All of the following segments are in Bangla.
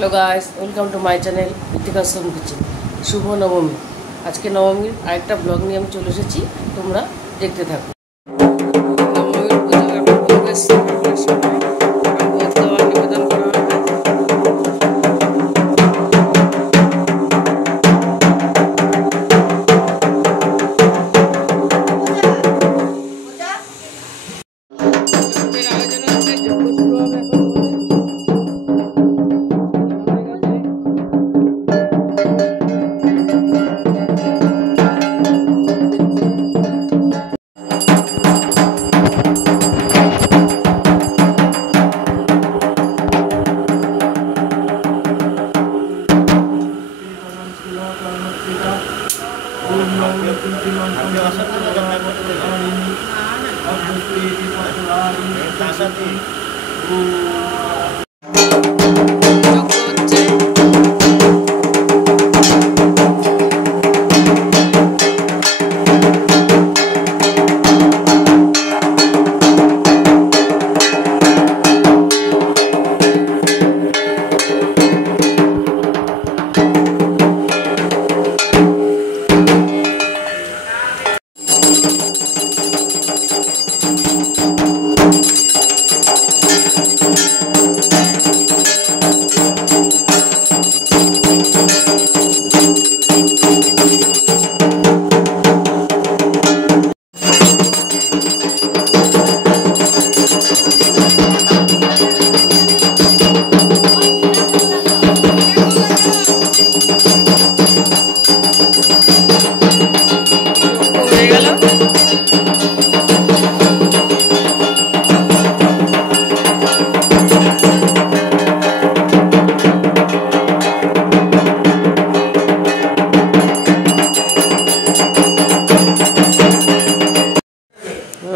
Hello guys, welcome to my channel Ritika Som kitchen. शुभ नवमी। आज के नवमीर आरेकटा ब्लग निये आमि चले एसेछि, तोमरा देखते थाको।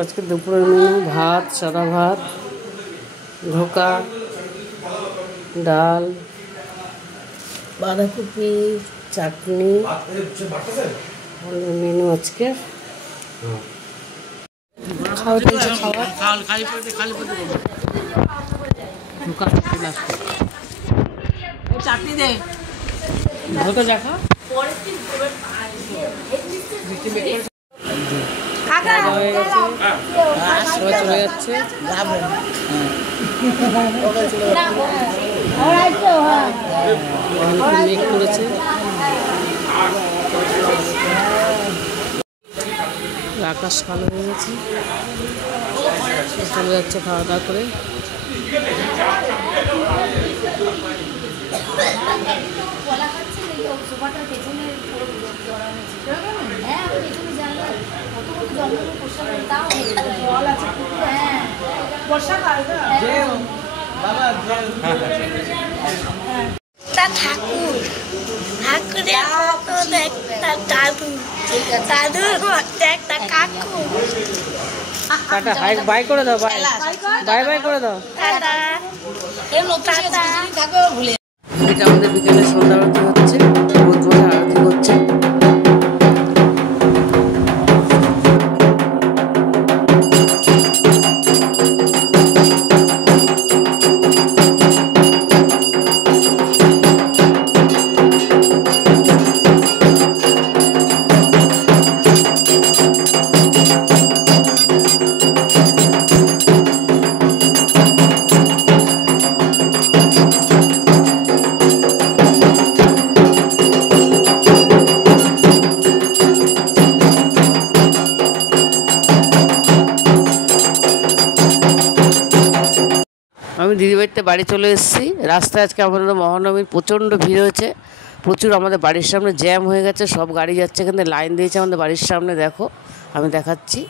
आज के दोपहर मेनू भात, सादा भात, धोका, डाल, बाँधाकपि, चाटनी मेनू आज के चाटनी दे धोका जाखा চলে যাচ্ছে মেঘ করেছে, আকাশ কালো হয়ে গেছে, চলে যাচ্ছে খাওয়া দাওয়া করে। বাই করে দাও, বাই বাই করে দাও। এটা আমাদের বিকেলে সন্ধ্যা আরতি হচ্ছে, রোজ রোজ আরতি হচ্ছে। আমি দিদিবাড়িতে বাড়ি চলে এসেছি। রাস্তায় আজকে আমাদের মহানবমীর প্রচণ্ড ভিড় হয়েছে, প্রচুর। আমাদের বাড়ির সামনে জ্যাম হয়ে গেছে, সব গাড়ি যাচ্ছে, এখানে লাইন দিয়েছে আমাদের বাড়ির সামনে। দেখো, আমি দেখাচ্ছি।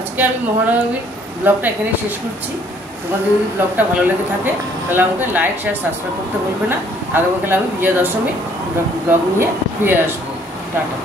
আজকে আমি মহানবমীর ব্লগটা এখানেই শেষ করছি। তোমাদের যদি ব্লগটা ভালো লেগে থাকে তাহলে আমাকে লাইক, শেয়ার, সাবস্ক্রাইব করতে বলবে না। আগামীকাল আমি বিজয়া দশমী ব্লগ নিয়ে ফিরে আসবো। টাটা।